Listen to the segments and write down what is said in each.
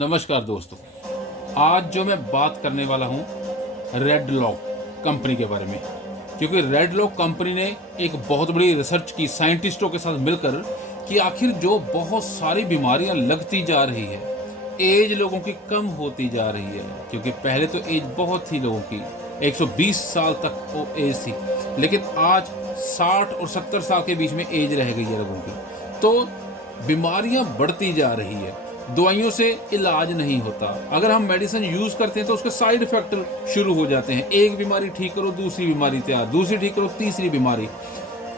नमस्कार दोस्तों। आज जो मैं बात करने वाला हूँ रेड लॉक कंपनी के बारे में, क्योंकि रेड लॉक कंपनी ने एक बहुत बड़ी रिसर्च की साइंटिस्टों के साथ मिलकर कि आखिर जो बहुत सारी बीमारियां लगती जा रही है, एज लोगों की कम होती जा रही है। क्योंकि पहले तो एज बहुत थी लोगों की, 120 साल तक वो एज थी, लेकिन आज 60 और 70 साल के बीच में एज रह गई है लोगों की। तो बीमारियां बढ़ती जा रही है, दवाइयों से इलाज नहीं होता। अगर हम मेडिसिन यूज करते हैं तो उसके साइड इफेक्ट शुरू हो जाते हैं। एक बीमारी ठीक करो, दूसरी बीमारी तैयार, दूसरी ठीक करो, तीसरी बीमारी।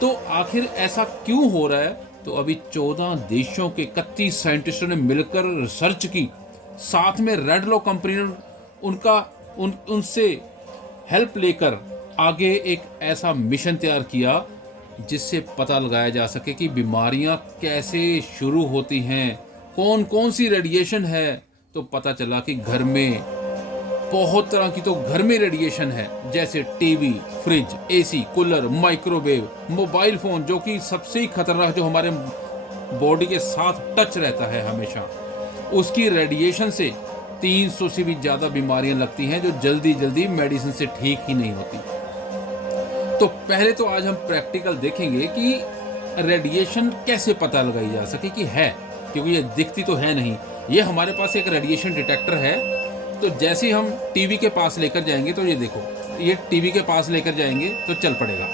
तो आखिर ऐसा क्यों हो रहा है? तो अभी 14 देशों के 31 साइंटिस्टों ने मिलकर रिसर्च की, साथ में रेड लॉक कंपनी ने उनसे हेल्प लेकर आगे एक ऐसा मिशन तैयार किया जिससे पता लगाया जा सके कि बीमारियां कैसे शुरू होती हैं, कौन कौन सी रेडिएशन है। तो पता चला कि घर में बहुत तरह की तो घर में रेडिएशन है, जैसे TV, fridge, AC, cooler, microwave, mobile phone, जो कि सबसे ही खतरनाक, जो हमारे बॉडी के साथ टच रहता है हमेशा, उसकी रेडिएशन से 300 से भी ज्यादा बीमारियां लगती हैं जो जल्दी जल्दी मेडिसिन से ठीक ही नहीं होती। तो पहले तो आज हम प्रैक्टिकल देखेंगे कि रेडिएशन कैसे पता लगाई जा सके कि है, क्योंकि ये दिखती तो है नहीं। ये हमारे पास एक रेडिएशन डिटेक्टर है। तो जैसे हम टीवी के पास लेकर जाएंगे, तो ये देखो, ये टीवी के पास लेकर जाएंगे तो चल पड़ेगा।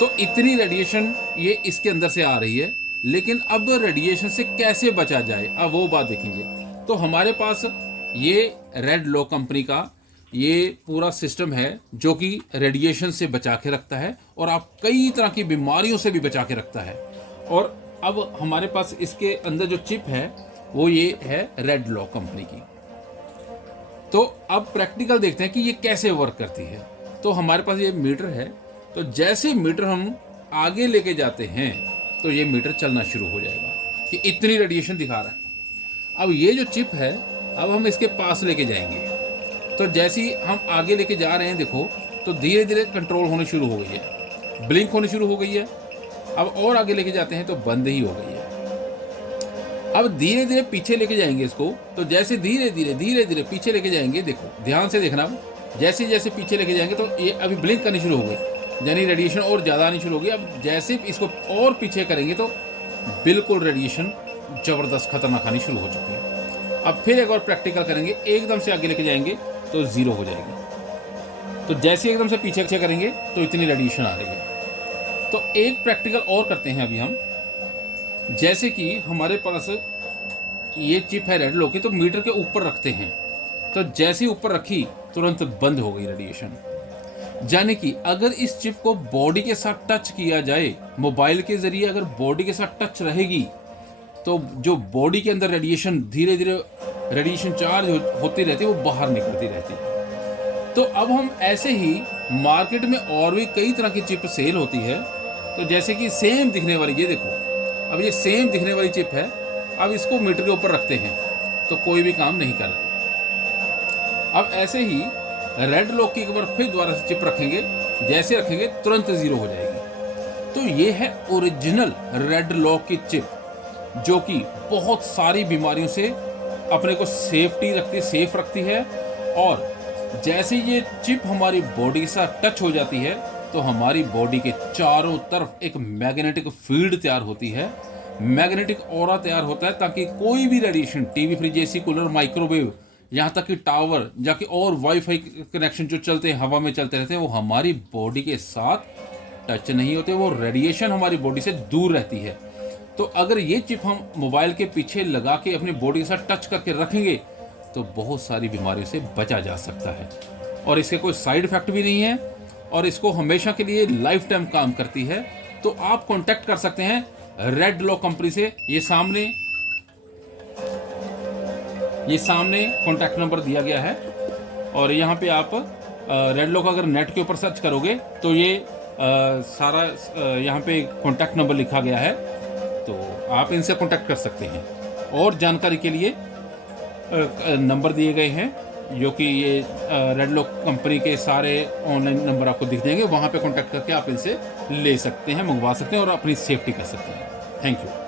तो इतनी रेडिएशन ये इसके अंदर से आ रही है। लेकिन अब रेडिएशन से कैसे बचा जाए, अब वो बात देखेंगे। तो हमारे पास ये रेड लॉक कंपनी का ये पूरा सिस्टम है जो कि रेडिएशन से बचा के रखता है और आप कई तरह की बीमारियों से भी बचा के रखता है। और अब हमारे पास इसके अंदर जो चिप है वो ये है रेड लॉक कंपनी की। तो अब प्रैक्टिकल देखते हैं कि ये कैसे वर्क करती है। तो हमारे पास ये मीटर है। तो जैसे मीटर हम आगे लेके जाते हैं तो ये मीटर चलना शुरू हो जाएगा कि इतनी रेडिएशन दिखा रहा है। अब ये जो चिप है, अब हम इसके पास लेके जाएंगे। तो जैसे ही हम आगे लेके जा रहे हैं, देखो, तो धीरे धीरे कंट्रोल होने शुरू हो गई है, ब्लिंक होनी शुरू हो गई है। अब और आगे लेके जाते हैं तो बंद ही हो गई है। अब धीरे धीरे पीछे लेके जाएंगे इसको। तो जैसे धीरे धीरे पीछे लेके जाएंगे, देखो ध्यान से देखना, जैसे जैसे पीछे लेके जाएंगे तो ये अभी ब्लिंक करनी शुरू हो गई, यानी रेडिएशन और ज़्यादा आनी शुरू हो गई। अब जैसे इसको और पीछे करेंगे तो बिल्कुल रेडिएशन ज़बरदस्त खतरनाक आनी शुरू हो चुकी है। अब फिर एक बार प्रैक्टिकल करेंगे, एकदम से आगे लेके जाएंगे तो जीरो हो जाएगी। तो जैसे एकदम से पीछे करेंगे तो इतनी रेडिएशन आ रही है। तो एक प्रैक्टिकल और करते हैं अभी हम। जैसे कि हमारे पास ये चिप है रेड लॉक की, तो मीटर के ऊपर रखते हैं। तो जैसे ही ऊपर रखी तुरंत बंद हो गई रेडिएशन। यानी कि अगर इस चिप को बॉडी के साथ टच किया जाए, मोबाइल के जरिए अगर बॉडी के साथ टच रहेगी, तो जो बॉडी के अंदर रेडिएशन धीरे धीरे रेडिएशन चार्ज होती रहती है, वो बाहर निकलती रहती है। तो अब हम ऐसे ही मार्केट में और भी कई तरह की चिप सेल होती है। तो जैसे कि सेम दिखने वाली, ये देखो, अब ये सेम दिखने वाली चिप है। अब इसको मीटर के ऊपर रखते हैं तो कोई भी काम नहीं कर रही। अब ऐसे ही रेड लॉक की एक बार फिर दोबारा से चिप रखेंगे, जैसे रखेंगे तुरंत जीरो हो जाएगी। तो ये है ओरिजिनल रेड लॉक की चिप, जो कि बहुत सारी बीमारियों से अपने को सेफ रखती है। और जैसे ये चिप हमारी बॉडी के साथ टच हो जाती है तो हमारी बॉडी के चारों तरफ एक मैग्नेटिक फील्ड तैयार होती है, मैग्नेटिक ऑरा तैयार होता है, ताकि कोई भी radiation, TV, fridge, AC, cooler, microwave, यहाँ तक कि टावर, जाके और वाईफाई कनेक्शन जो चलते हैं, हवा में चलते रहते हैं, वो हमारी बॉडी के साथ टच नहीं होते, वो रेडिएशन हमारी बॉडी से दूर रहती है। तो अगर ये चिप हम मोबाइल के पीछे लगा के अपनी बॉडी के साथ टच करके रखेंगे तो बहुत सारी बीमारियों से बचा जा सकता है। और इसके कोई साइड इफेक्ट भी नहीं है और इसको हमेशा के लिए लाइफ टाइम काम करती है। तो आप कांटेक्ट कर सकते हैं रेड लॉक कंपनी से। ये सामने कांटेक्ट नंबर दिया गया है और यहाँ पे आप रेड लॉक अगर नेट के ऊपर सर्च करोगे तो ये सारा यहाँ पे कांटेक्ट नंबर लिखा गया है, तो आप इनसे कांटेक्ट कर सकते हैं। और जानकारी के लिए नंबर दिए गए हैं, जो कि ये रेड लॉक कंपनी के सारे ऑनलाइन नंबर आपको दिख जाएंगे। वहाँ पे कांटेक्ट करके आप इनसे ले सकते हैं, मंगवा सकते हैं और अपनी सेफ्टी कर सकते हैं। Thank you.